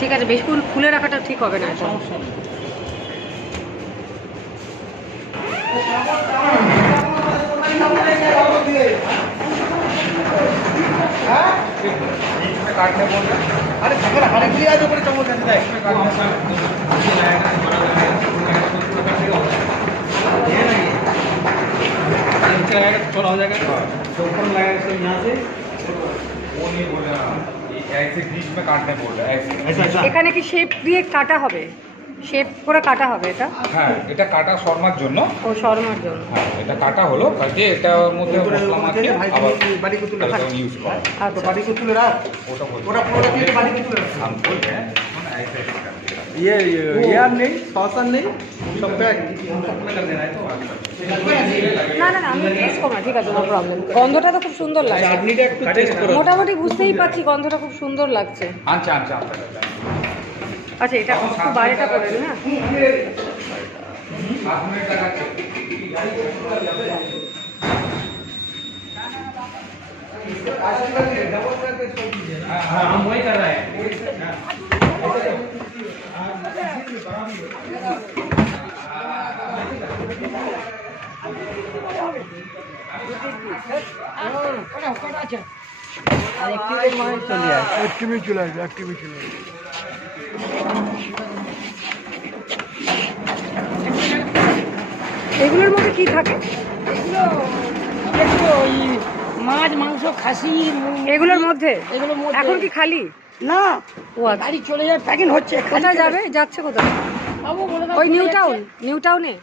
ঠিক আছে, বেশি খুলে রাখাটা ঠিক হবে না এখন। काटने बोल रहे अरे खबर हमारे लिए आज ऊपर चम्मच कैसे जाए थोड़ा हो जाएगा तो ऊपर लगाएगा तो यहाँ से वो नहीं बोल रहा ऐसे बीच में काटने बोल रहा है ऐसे ऐसा এখানে কি শেপ দিয়ে কাটা হবে? শেপ করে কাটা হবে এটা? হ্যাঁ এটা কাটা শর্মার জন্য ও শর্মার জন্য। হ্যাঁ এটা কাটা হলো কাজে এটার মধ্যে মশলা মাখিয়ে আবার বাড়ি को তুলে রাখ ইউজ করা আচ্ছা বাড়ি को তুলে রাখ ওটা পুরো দিয়ে বাড়ি को তুলে রাখ हम बोल रहे हैं ऐसे ये यार नहीं सॉसन नहीं सब पे कर देना है तो না না না, আমি টেস্ট করব না, ঠিক আছে, নো প্রবলেম। গন্ধটা তো খুব সুন্দর লাগছে, চাটনিটা একটু টেস্ট করো মোটামুটি বুঝতেই পারছি গন্ধটা খুব সুন্দর লাগছে। আচ্ছা আচ্ছা আচ্ছা, এটা একটু বাইরেটা করে দিন। হ্যাঁ 7 मिनट लगाচ্ছে हाँ हम वही कर रहे हैं এগুলোর মধ্যে কি থাকে? এগুলো ওই মাছ মাংস খাসি এগুলোর মধ্যে এগুলোর মধ্যে এখন কি খালি? না ও আচ্ছা, গাড়ি চলে যায় প্যাকিং হচ্ছে কোথায় যাবে? যাচ্ছে কোথায়? বাবু বলে দাও ওই নিউ টাউন, নিউ টাউনে।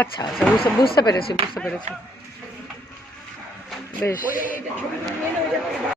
আচ্ছা আচ্ছা, বুঝতে পেরেছি, বুঝতে পেরেছি। বেশ,